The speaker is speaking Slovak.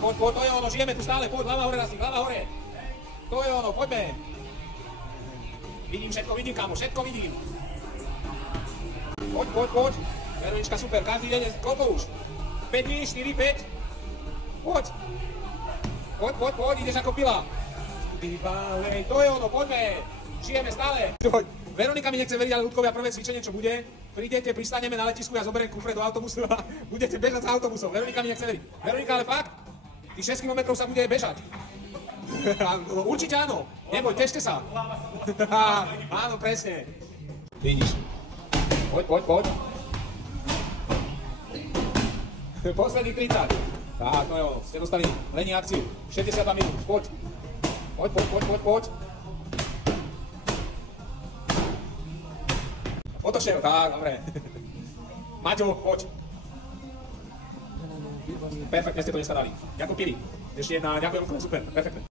Poď, to je ono, žijeme tu stále, poď, hlava hore, Rastík, hlava hore. To je ono, poďme. Vidím všetko, kámo, všetko vidím. Poď. Veronička, super, každý deň je, koľko už? 5 dní, 4, 5. Poď, ideš ako pila. To je ono, poďme. Žijeme stále. Veronika mi nechce veriť, ale ľudkovia, prvé cvičenie, čo bude, prídete, pristaneme na letisku, ja zoberiem kufre do autobusu a budete bežať s autobusom. Veronika mi nechce veriť. Veronika, ale fakt, tých 6 km sa bude bežať. Určite áno. Neboj, tešte sa. Áno, presne. Vidíš. Poď. Posledných 30. Tak, to je ono. Ste dostali lení akciu. 60 minút. Poď. Otočne, tak, dobre. Maťo, poď. Perfektne ste to neskladali. Ďakujem, Pili. Ešte jedna, ďakujem, super, perfektne.